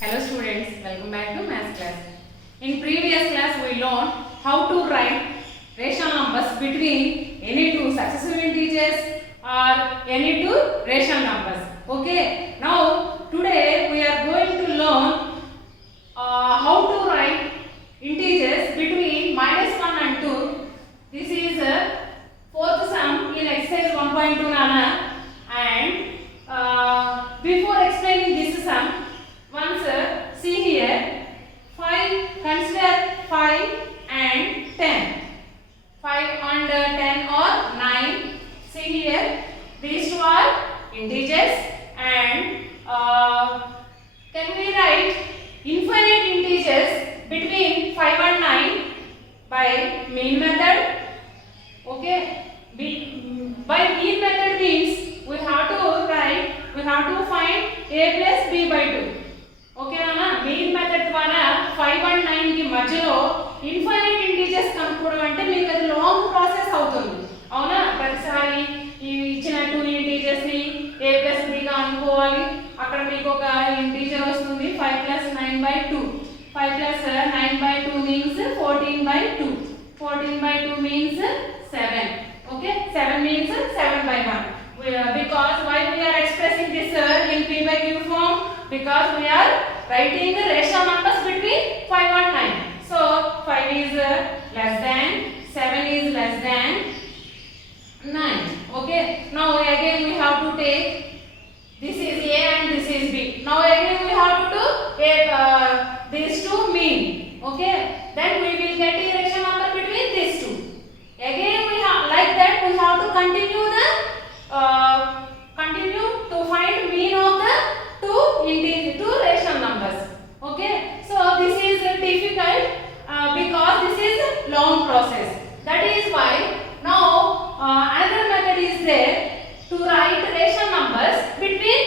Hello students, welcome back to math class. In previous class we learned how to write rational numbers between any two successive integers or any two rational numbers. Okay, now today we are going to learn how to write integers between -1 and 2. This is fourth sum in exercise 1.2 Nana, and before explaining this sum, once see here, 5, consider 5 and 10. 5 and 10 or 9. See here, these two are integers, and can we write infinite integers between 5 and 9 by mean method? Okay, by mean method means we have to find a plus b by 2. ఓకేనా? Main method ద్వారా 5 and 9 కి మధ్యలో infinite integers కనుక్కోవడం అంటే మీకు అది long process అవుతుంది. అవునా? ప్రతిసారి ఈ ఇచ్చిన 2 ఇంటిజర్స్ ని a plus b గా అనుకోవాలి. అక్కడ మీకు ఒక ఇంటిజర్ వస్తుంది 5 plus 9 by 2. 5 plus 9 by 2 means 14 by 2. 14 by 2 means 7. Okay? 7 means 7 by 1. Because why we are expressing this in p by q form? Because we are writing the rational numbers between 5 and 9. So 5 is less than, 7 is less than 9. Okay, now again we have to take, this is a and this is b. Now again we have to take these two mean. Okay, then we will get a rational number between these two. Again we have, like that we have to continue to find mean of the two rational numbers. Okay, so this is difficult because this is long process. That is why now another method is there to write rational numbers between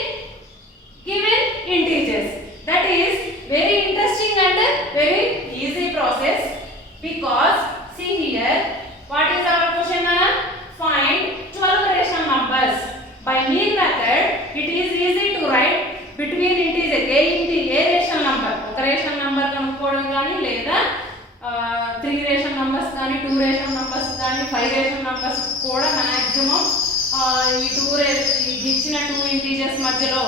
given integers. That is very interesting and very easy process, because see here, what is our question? Find 12 rational numbers. By mean method it is easy to write between integer a rational number, ఒక rational number కనుక్కోవడం కానీ, లేదా 3 rational numbers కానీ, 2 rational numbers కానీ, 5 rational numbers కూడా maximum ఇచ్చిన 2 integers మధ్యలో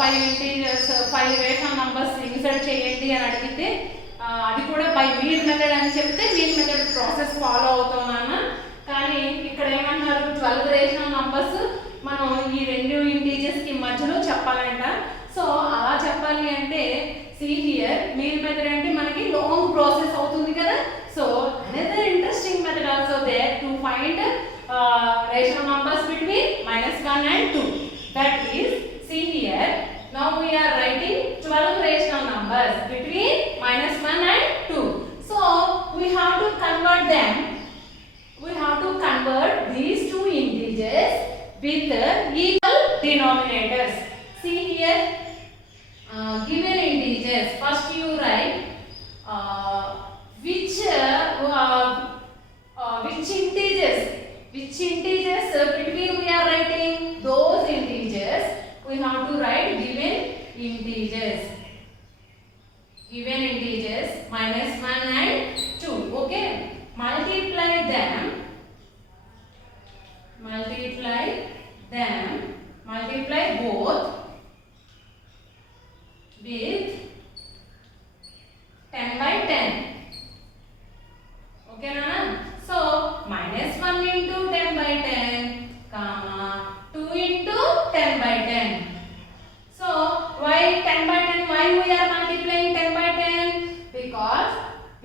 5 rational numbers insert చేయండి అని అడిగితే అది కూడా బై మీన్ మెథడ్ అని చెప్తే మీన్ మెథడ్ ప్రాసెస్ ఫాలో అవుతున్నాను. కానీ ఇక్కడ ఏమంటారు, 12 రేషనల్ నంబర్స్ మనం ఈ రెండు ఇంటీజర్స్ కి మధ్యలో చెప్పాలంట. సో అలా చెప్పాలి అంటే సీ హియర్, మీన్ మెథడ్ అంటే మనకి లాంగ్ ప్రాసెస్ అవుతుంది కదా. So another interesting method also there to find rational numbers between -1 and 2. That is, see here, now we are writing 12 rational numbers between -1 and 2. So we have to convert them. We have to convert these two integers with equal denominators. See here, given integers, first you write which integers between we are writing those integers. We have to write given integers -1 and 2. Okay, multiply them, multiply both with 10 by 10. Okay Nana? So -1 into 10 by 10 comma 2 into 10 by 10. So why 10 by 10? Why we are multiplying 10 by 10? Because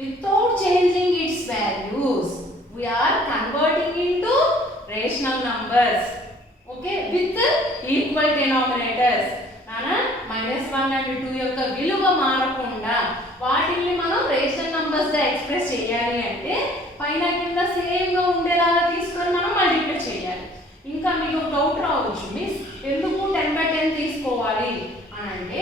without changing its values we are converting into rational numbers. Okay, with equal denominators. నానా -1 and 2 యొక్క విలువ మారకుండా వాటిని మనం rational numbers గా express చేయాలి అంటే పైన కింద సేమ్ గా ఉండేలాగా తీసుకొని మనం మల్టిప్లై చేయాలి. ఇంకా మీకు డౌట్ రావచ్చు, మిస్ ఎందుకు 10 by 10 తీసుకోవాలి అని అంటే,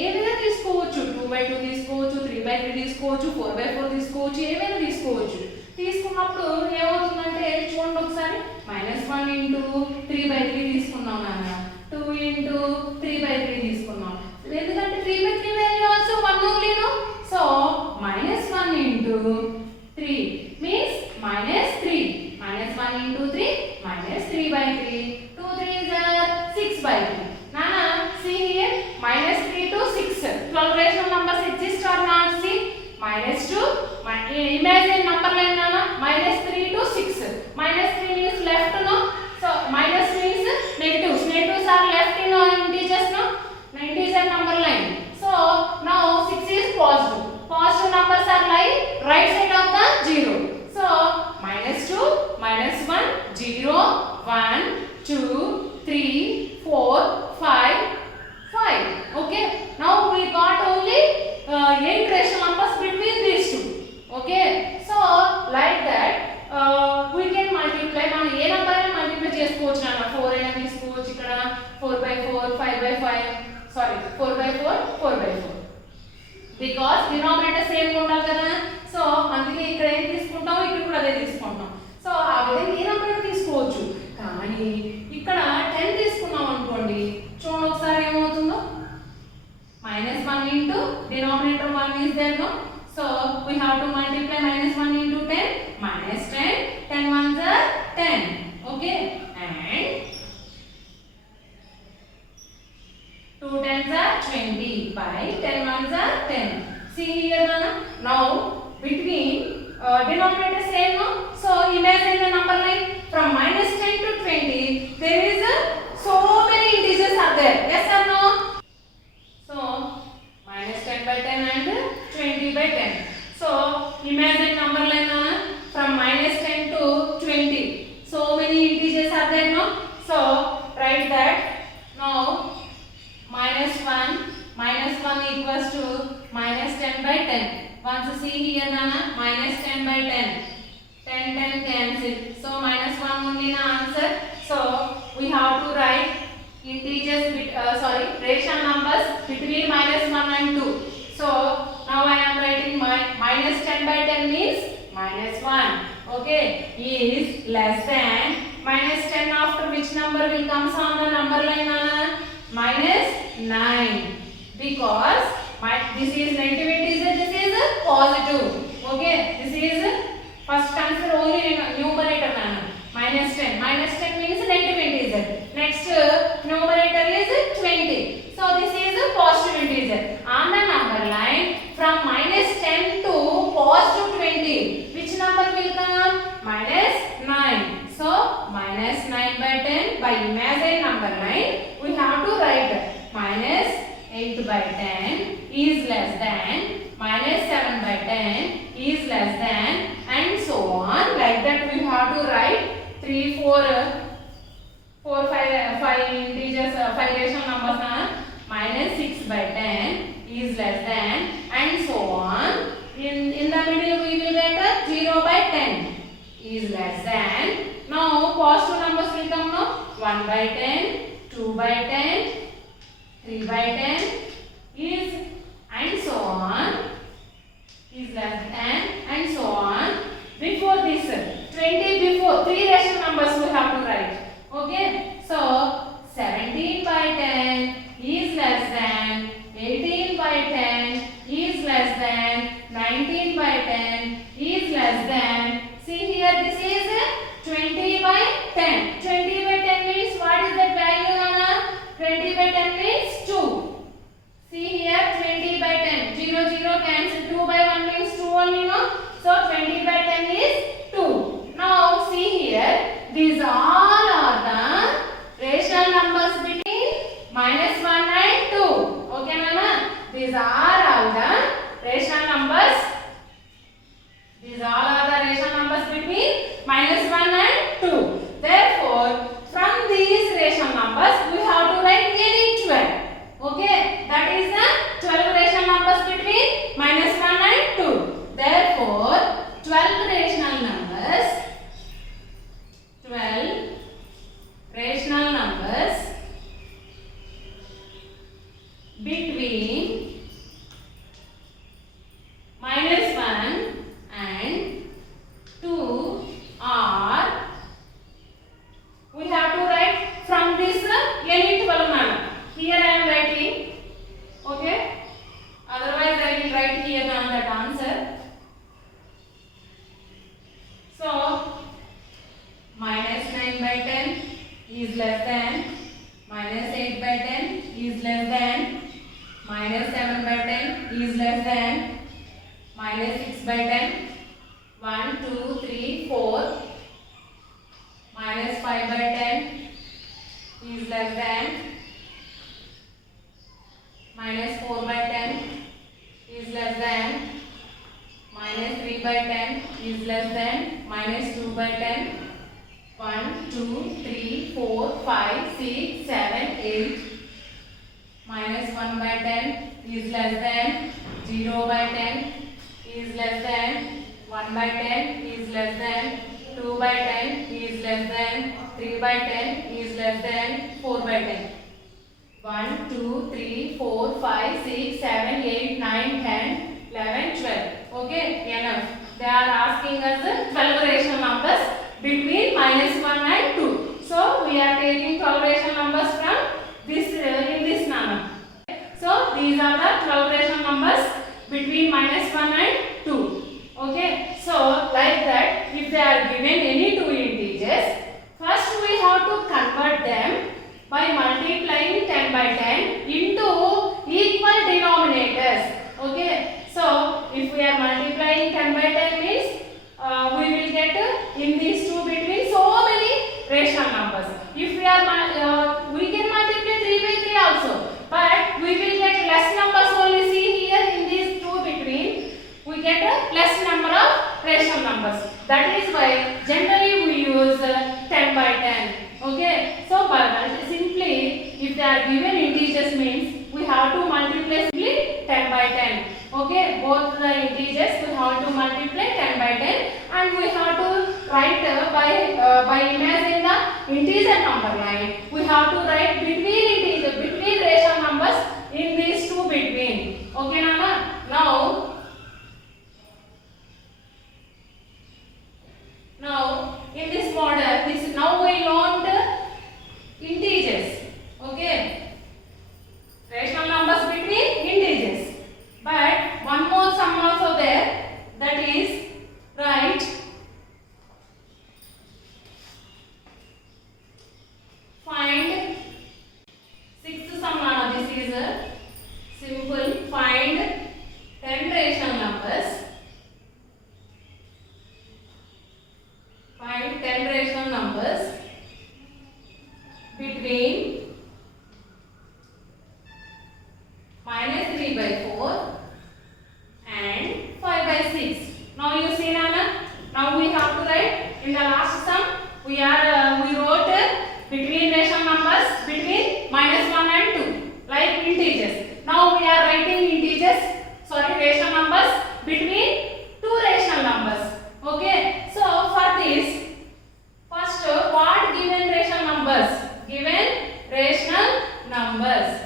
ఏదైనా తీసుకోవచ్చు, 2 by 2 తీసుకోవచ్చు, 3 by 3 తీసుకోవచ్చు, 4 by 4 తీసుకోవచ్చు, ఏమైనా తీసుకోవచ్చు. తీసుకున్నప్పుడు ఏమవుతుందంటే చూడండి ఒకసారి, -1 into 3 by 3 తీసుకున్నాం నాన్న, 2 into 3 by 3 తీసుకున్నాం. ఎందుకంటే 3 by 3 imagine number line nana -3 to 6. -3 means left no, so minus means negatives. Negatives are left in integers no, integer number line. So now 6 is positive. Positive numbers are like right side of the 0. So -2, -1, 0, 1, 2, 3, 4, 5, 5. Okay. Now we got only 8 rational numbers between these two. Okay. So like that we can multiply. మనం ఏ number అయినా multiply చేసుకోవచ్చు నాన్న. 4 అయినా తీసుకోవచ్చు. ఇక్కడ 4/4, 5/5, sorry 4/4, 4/4. Because denominator same ఉండాలి కదా. So అందుకే ఇక్కడ ఏం తీసుకుంటాం, ఇక్కడ కూడా అదే తీసుకుంటాం. సో ఆ విధంగా ఏ నంబర్ అయినా తీసుకోవచ్చు. కానీ ఇక్కడ 10 తీసుకున్నాం అనుకోండి, చూడండి ఒకసారి ఏమవుతుందో. -1 into denominator 1 is there no, so we have to multiply -1 into 10, -10, 10 ones are 10. Okay, and 2 tens are 20 by 10 ones are 10. See here nana, now between denominator same no, so imagine the number line from -10 to 20 there is so many integers are there, yes or no? So -10/10 and 20/10. So imagine number line from -10 to 20. So many integers are there no. So write that now -1 equals to -10/10. Once see here nana, -10/10. 10 cancel. So -1 only na answer. So we have to write integers rational numbers between -1 and 2. So now I am writing -10/10 means -1. Okay, is less than -10 after which number will comes on the number line -9, because this is negative integer, this is positive. Okay, this is first consider only numerator nana. -10 means negative integer. Next numerator is 20. So this is a positive integer. On the number line from -10 to positive 20, which number will come? -9. So -9/10 by imaginary number line we have to write -8/10 is less than, -7/10 is less than, and so on. Like that we have to write 3, 4, 5 integers, 5 rational numbers na. -6/10 is less than, and so on. In the middle we will get 0/10 is less than. Now positive numbers will come no, 1/10, 2/10, 3/10 is, and so on, is less than, and so on. Before this 20, before 3 rational numbers we have to write. Okay, so 17/10 is less than, 18/10 is less than, 19/10 is less than. See here, this is 20/10. 20/10 means what is that value nana? 20/10 means 2. See here, 20/10, 0 0 cancel, 2/1 means 2 only no. So 20/10 is 2. Now see here, these all are the rational numbers between -1 and 2. Okay nana, these are all the rational numbers. These all are the rational numbers between -1 and 2. Therefore from these rational numbers we have to write any 12. Okay, that is the 12 rational numbers between -1 and 2. Therefore 12 rational numbers between -1 and 2 are, we have to write from this any 12 manner. Here I am writing. Okay, otherwise I will write here that answer. So -9/10 is less than, -8/10 is less than, -7/10 is less than, -6/10 4 by 10 is less than minus 3 by 10 is less than minus 2 by 10. 1, 2, 3, 4, 5, 6, 7, 8. Minus 1 by 10 is less than 0 by 10 is less than 1 by 10 is less than 2 by 10 is less than 3 by 10 is less than 4 by 10. 1, 2, 3, 4, 5, 6, 7, 8, 9, 10, 11, 12. Okay, enough. They are asking us the 12 rational numbers between minus 1 and 2. So we are taking 12 rational numbers from this in this manner. So these are the 12 rational numbers between minus 1 and 2. Okay, so like that, if they are given any two integers, first we have to convert them by multiplying 10 by 10 into equal denominators. Okay, so if we are multiplying 10 by 10 means we will get in these two between so many rational numbers. If we are we can multiply 3 by 3 also, but we will get less numbers only. See here in these two between we get a less number of rational numbers. That is why generally we use 10 by 10. Okay, so simply if they are given integers means we have to multiply simply 10 by 10. Okay, both the integers we have to multiply 10 by 10 and we have to write by imagining the integer number line. We have to write between rational numbers in these two between. Okay, Nana? Now in this model, now we learned integers. Okay, rational numbers between integers. But one more sum also there, that is write find sixth sum. Now this is a simple find 10 rational numbers. Find 10 rational numbers between minus 3 by 4 and 5 by 6. Now you see, Nana. Now we have to write in the last sum. We wrote between rational numbers between minus 1 and 2 like integers. Now we are writing rational numbers between two rational numbers. Okay. So for this, first what given rational numbers? Given rational numbers.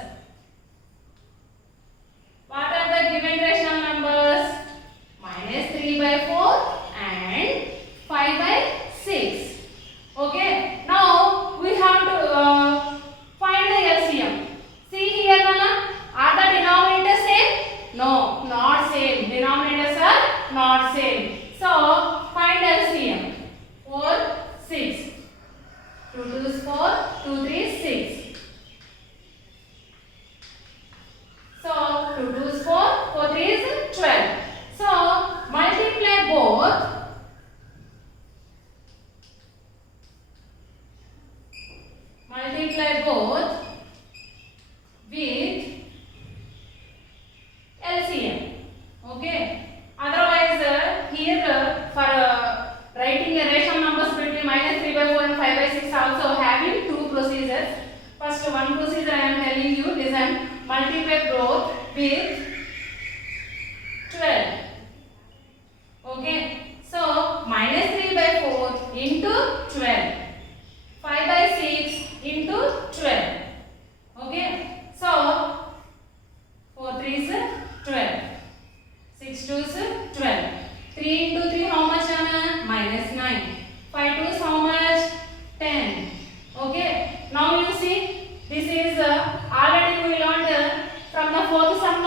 What are the given rational numbers? Minus 3 by 4 and 5 by 6. Okay. Now we have to find the LCM. See here, Nana. Are the denominators same? No, not same. Denominators are not same. So find LCM. 4, 6. 2 2s 4, 2 3s 6. So 2 2s 4, 4 3s 12. So multiply both. Multiply both with LCM. Okay. Otherwise, here for writing a rational numbers between minus 3 by 4 and 5 by 6 also having two procedures. First one procedure I am telling you, listen. Multiply both with 12. Okay. So minus 3 by 4 into 12. 5 by 6 into 12. Okay. So 4 3s 12. 6 2s 12. 3 into 3 how much, Anna? Minus 9. 5 2s how much? 10. Okay. Now you see, this is already we learned from the fourth sum.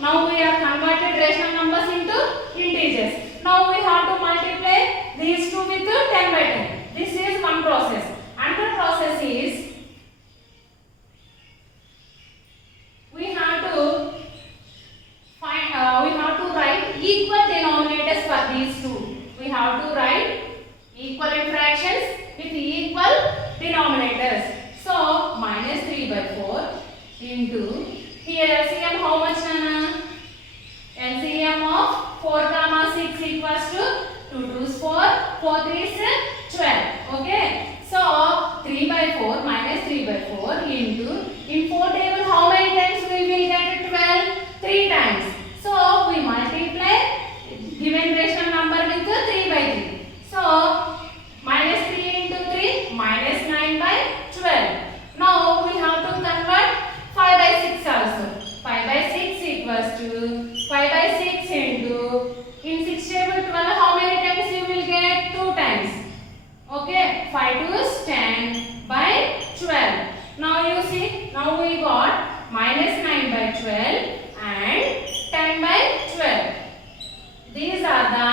Now we are converted rational numbers into integers. Now we have to multiply these two with 10 by 10. This is one process. Another process is we have to write equal denominators for these two. We have to write equivalent fractions with equal denominators. So minus 3 by 4 into here LCM how much, Nana? LCM of 4, 6 equals to 2 2s 4, 4 3s 12. Okay. So 3 by 4 minus 3 by 4 into in 4 table how many times we will get 12? 3 times. So we multiply given rational number with 3 by 3. So minus 3 into 3 minus 9 by 12. Now we have to convert 5 by 6 also. 5 by 6 equals to 5 by 6 into in 6 table 12 how many times you will get? 2 times. Okay, 5 2s 10 by 12. Now you see, now we got minus 9 by 12 and 10 by 12. These are the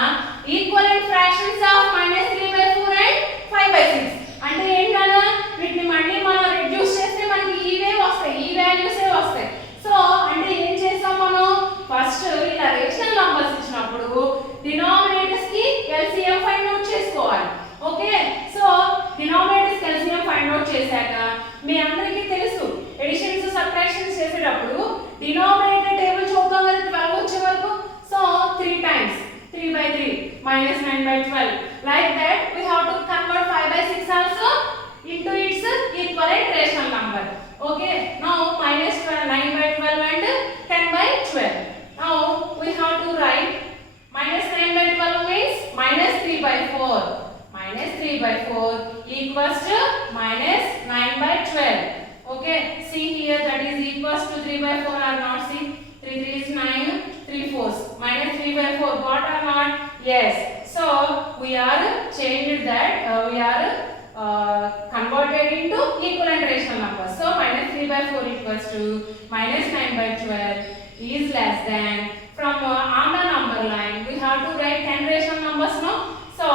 equivalent fractions of minus 3 by 4 and 5 by 6. అంటే ఏంటన్నా వీటిని మళ్ళీ మనం reduce చేస్తే మనకి ఇవే వస్తాయి, ఈ వాల్యూసే వస్తాయి. సో అంటే ఏం చేసాం మనం ఫస్ట్ ఇలా రేషనల్ నంబర్స్ ఇచ్చినప్పుడు డినామినేటర్స్ కి LCM ఫైండ్ అవుట్ చేసుకోవాలి. Okay, so denominators LCM find out చేశాక మీ అందరికీ తెలుసు ఎడిషన్స్ సబ్ట్రాక్షన్స్ చేసేటప్పుడు డినామినేటర్ టేబుల్ చూద్దాం కదా 12 వచ్చే వరకు. So 3 times 3 by 3 minus 9 by 12. Like that we have to convert 5 by 6 also into its equivalent rational number. Okay, now minus 9 by 12 and 10 by 12. Now we have to write minus 9 by 12 means minus 3 by 4. Minus 3 by 4 equals to minus 9 by 12. Okay, see here that is equals to 3 by 4 or not? See, 3 3 is 9, 3 4s. Minus 3 by 4 got or not? Yes. So we are changed that we are converted into equivalent rational numbers. So minus 3 by 4 equals to minus 9 by 12 is less than. From on the number line we have to write 10 rational numbers now. So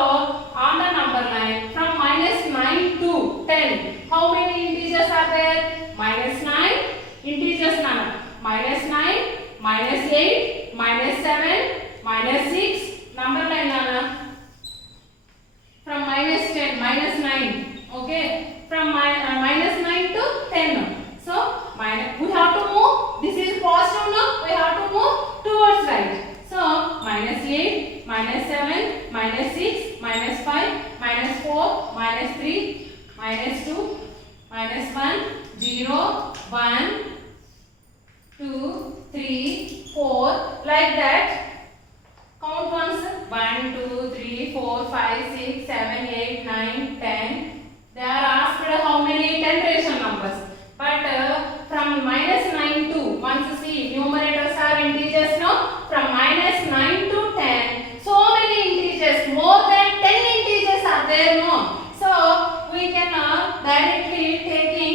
on the number line from minus 9 to 10 how many integers are there? Minus 9 integers none. Minus 9, minus 8, minus 7, minus 6 number line nana. From minus 10 minus 9. Okay, from minus 9 to 10. So minus we have to move, this is positive now, we have to move towards right. So minus 8, minus 7, minus 6, minus 5, minus 4, minus 3, minus 2, minus 1, 0, 1, 2, 3, 4, like that. Count once. 1, 2, 3, 4, 5, 6, 7, 8, 9, 10. They are asked how many 10 rational numbers. But from minus 9 to, once see numerators are integers now. From minus 9 to 10, so many integers, more than 10 integers are there no. So we can directly taking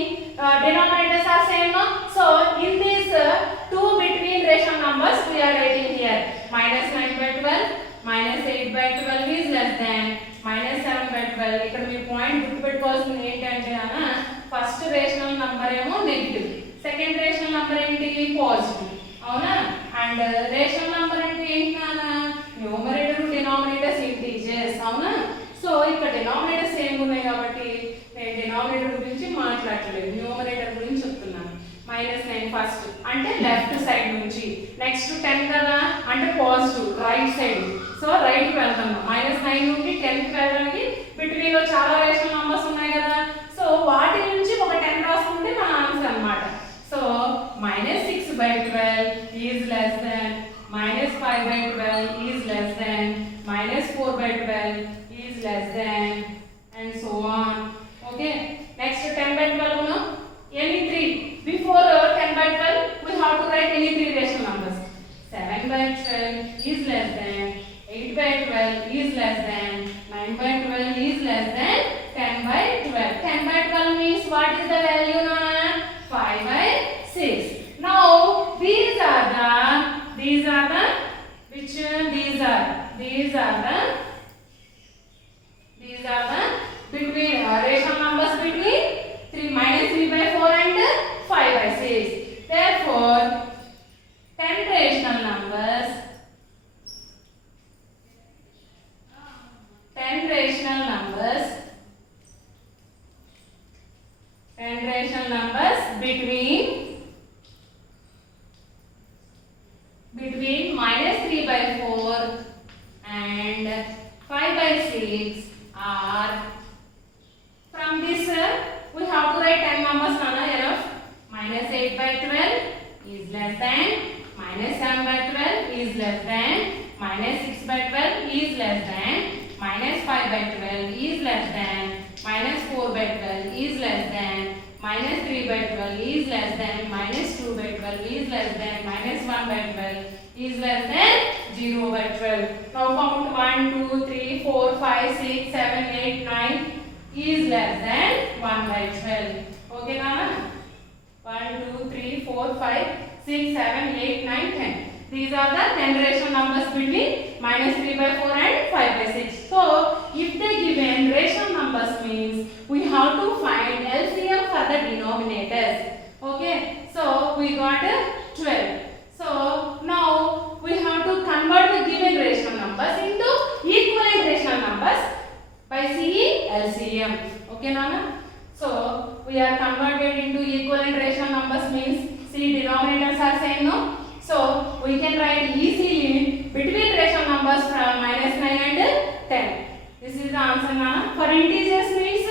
denominators are same no. So in this two between rational numbers we are writing here minus 9 by 12, minus 8 by 12 is less than minus 7 by 12. ఇక్కడ మీ point గుర్తుపెట్టుకోవాల్సింది ఏంటంటే అన్న first rational number ఏమో negative, second rational number ఏంటి positive, అవునా? And rational number అంటే ఏంటి నాన్న? న్యూమరేటర్ డినామినేటర్స్ ఇంటీజర్స్, అవునా? సో ఇక్కడ డినామినేటర్స్ ఏమి ఉన్నాయి కాబట్టి నేను డినామినేటర్ గురించి మాట్లాడలేదు, న్యూమరేటర్ గురించి చెప్తున్నాను. minus 9 ఫస్ట్ అంటే లెఫ్ట్ సైడ్ నుంచి, నెక్స్ట్ 10 కదా అంటే positive right side. So right కి వెళ్తాము. minus 9 నుండి 10 కి వెళ్ళడానికి బిట్వీన్ లో చాలా రేషనల్ నంబర్స్ ఉన్నాయి కదా. సో వాటి నుంచి ఒక 10 రాసుకుంటే మన ఆన్సర్ అన్నమాట. So minus 6 by 12 is less than, minus 5 by 12 is less than, minus 4 by 12 is less than, and so on. Okay, next 10 by 12 no? Any 3 before 10 by 12 we have to write any 3 rational numbers. 7 by 12 is less than, 8 by 12 is less than, 9 by 12 is less than 10 by 12. 10 by 12 means what is the value now? 5 by 6. Now these are the which these are the between rational numbers between 3 minus 3 by 4 and 5 by 6. Therefore 10 rational numbers between minus 3 by 4 and 5 by 6 are, from this we have to write 10 numbers enough. Minus 8 by 12 is less than, minus 7 by 12 is less than, minus 6 by 12 is less than, minus 5 by 12 is less than, minus 4 by 12 is less than, minus 3 by 12 is less than, minus 2 by 12 is less than, minus 1 by 12 is less than 0 by 12. Now count 1, 2, 3, 4, 5, 6, 7, 8, 9 is less than 1 by 12. Okay, Nana? 1, 2, 3, 4, 5, 6, 7, 8, 9, 10. These are the 10 rational numbers between minus 3 by 4 and 5 by 6. So, if they given rational numbers means we have to find LCM for the denominators. Okay, so we got 12. So, now we have to convert the given rational numbers into equivalent rational numbers by seeing LCM. Okay, Nana? So, we are converted into equivalent rational numbers means, see, denominators are same, no? So, we can write easily between rational numbers from minus 9 and 10. This is the answer, Nana. For integers means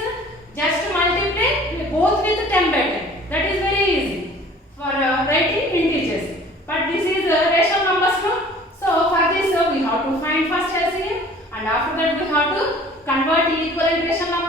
just multiply both with 10 by 10. That is very easy for writing integers. But this is rational numbers, no? So, for this we have to find first LCM, and after that we have to convert equivalent rational numbers